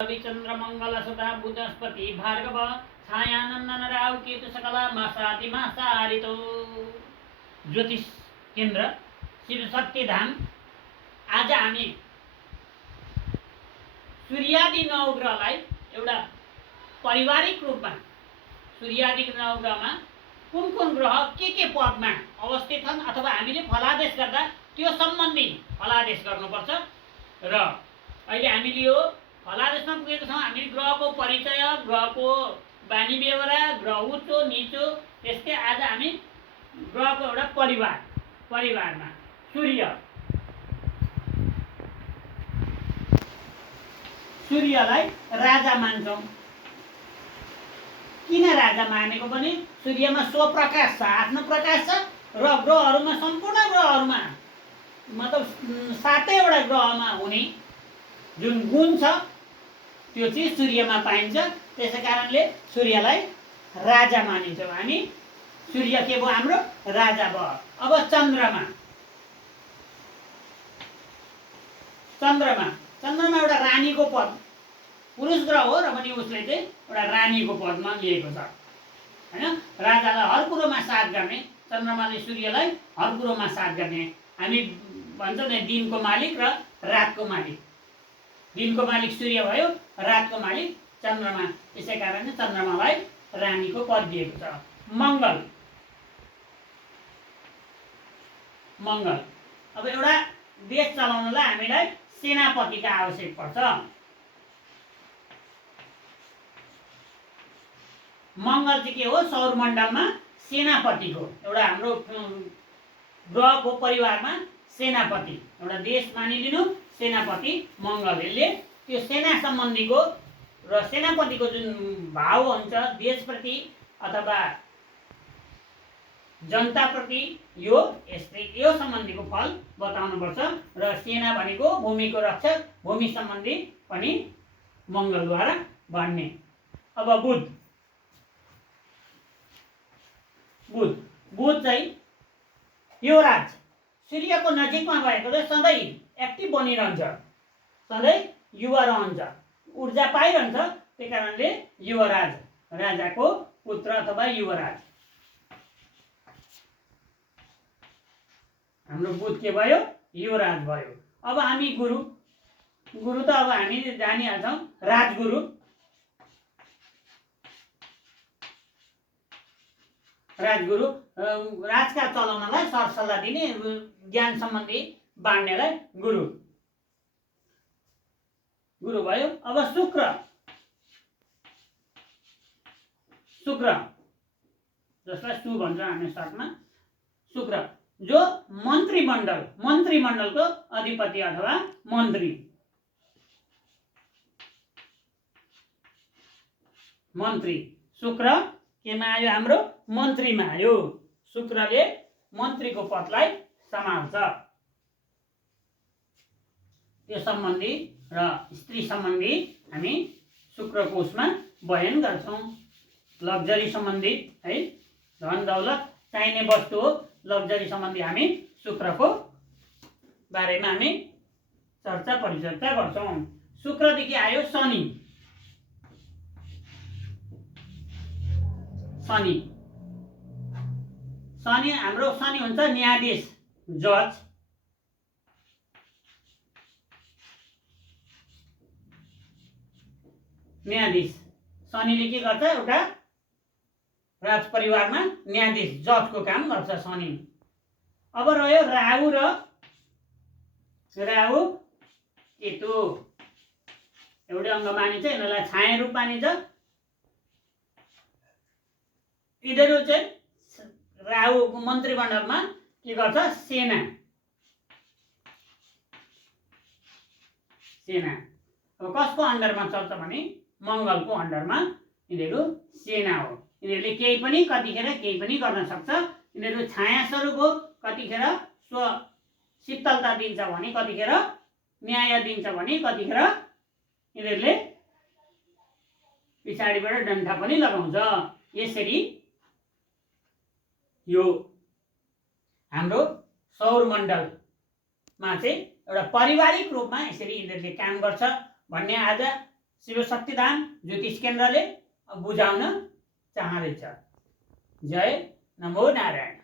रविचंद्र मंगल सुधा बुधस्पति भार्गव छायानंदन राहु केतु सकला मासादि मासारितो। ज्योतिष केन्द्र शिव शक्ति धाम। आज हामी सूर्यादि नवग्रहलाई एउटा पारिवारिक रूपमा सूर्यादि नवग्रहमा कुन कुन ग्रह के पदमा अवस्थित छन् अथवा हामीले फलादेश गर्दा त्यो सम्बन्धी फलादेश गर्नुपर्छ। र अहिले हामीले यो फलादेशमा पुगेको छौँ। हामी ग्रहको परिचय, ग्रहको बानी बेहोरा, ग्रह उच्चो निचो, त्यसकै आज हामी ग्रहको एउटा परिवारमा सूर्यलाई राजा मान्छौँ। किन राजा मानेको पनि सूर्यमा स्वप्रकाश छ, आफ्नो प्रकाश छ र ग्रहहरूमा सम्पूर्ण ग्रहहरूमा मतलब 7वटा ग्रहमा हुने जुन गुण छ त्यो चाहिँ सूर्यमा पाइन्छ। त्यसै कारणले सूर्यलाई राजा मानिन्छौँ हामी। सूर्य के भयो? हाम्रो राजा भयो। अब चन्द्रमा एउटा रानीको पद, पुरुष ग्रह हो र पनि उसले चाहिँ एउटा रानीको पदमा लिएको छ हैन। राजालाई हर कुरोमा साथ गर्ने, चन्द्रमाले सूर्यलाई हर कुरोमा साथ गर्ने। हामी भन्छ नि दिनको मालिक र रातको मालिक। दिनको मालिक सूर्य भयो, रातको मालिक चन्द्रमा। त्यसै कारणले चन्द्रमालाई रानीको पद दिएको छ। मंगल अब एउटा देश चलाउनलाई हामीलाई सेनापतिको आवश्यक पर्छ। मंगल चाहिँ के हो? सौरमण्डलमा सेनापतिको एउटा हाम्रो ग्रहको परिवारमा सेनापति, एउटा देश मानिलिनु सेनापति मंगल। यसले त्यो सेना सम्बन्धीको र सेनापतिको जुन भाव हुन्छ देशप्रति अथवा जनताप्रति यो सम्बन्धीको फल बताउनुपर्छ। र सेना भनेको भूमिको रक्षक, भूमि सम्बन्धी पनि मंगलद्वारा बन्ने। अब बुध चाहिँ युवराज, सूर्यको नजिकमा भएकोले सधैँ एक्टिभ बनिरहन्छ, सधैँ युवा रहन्छ, ऊर्जा पाइरहन्छ। त्यही कारणले युवराज, राजाको पुत्र अथवा युवराज हाम्रो बुध के भयो? युवराज भयो। अब हामी गुरु त अब हामी जानिहाल्छौँ, राजगुरु। राजकाज चलाउनलाई सरसल्लाह दिने, ज्ञान सम्बन्धी बाँड्नेलाई गुरु भयो। अब शुक्र जसलाई सु भन्छ हामी साथमा, शुक्र जो मन्त्रीमण्डलको अधिपति अथवा मन्त्री। शुक्र केमा आयो? हाम्रो मन्त्रीमा आयो। शुक्रले मन्त्रीको पदलाई सम्हाल्छ। त्यो सम्बन्धी र स्त्री सम्बन्धी हामी शुक्रको उसमा बयान गर्छौँ। लग्जरी सम्बन्धी है, धन दौलत चाहिने वस्तु हो, लग्जरी सम्बन्धी हामी शुक्रको बारेमा हामी परिचर्चा गर्छौँ। शुक्रदेखि आयो शनि हाम्रो शनि हुन्छ न्यायाधीश, जज। न्यायाधीश शनिले के गर्छ? एउटा राज परिवारमा न्यायाधीश, जजको काम गर्छ शनि। अब रह्यो राहु केतु, एउटै अङ्ग मानिन्छ, यिनीहरूलाई छाया रूप मानिन्छ। यिनीहरू चाहिँ राहुको मन्त्रीमण्डलमा के गर्छ? सेना। अब कसको अन्डरमा चल्छ भने मंगलको अन्डरमा यिनीहरू सेना हो। यिनीहरूले केही पनि कतिखेर केही पनि गर्न सक्छ। यिनीहरू छाया स्वरूप हो, कतिखेर शीतलता दिन्छ भने, कतिखेर न्याय दिन्छ भने, कतिखेर यिनीहरूले पछाडिबाट डन्ठा पनि लगाउँछ। यसरी यो हाम्रो सौरमण्डलमा चाहिँ एउटा पारिवारिक रूपमा यसरी यिनीहरूले काम गर्छ भन्ने आज शिव शक्तिधाम ज्योतिष केन्द्रले बुझाउन चाहँदैछ। जय नमो नारायण।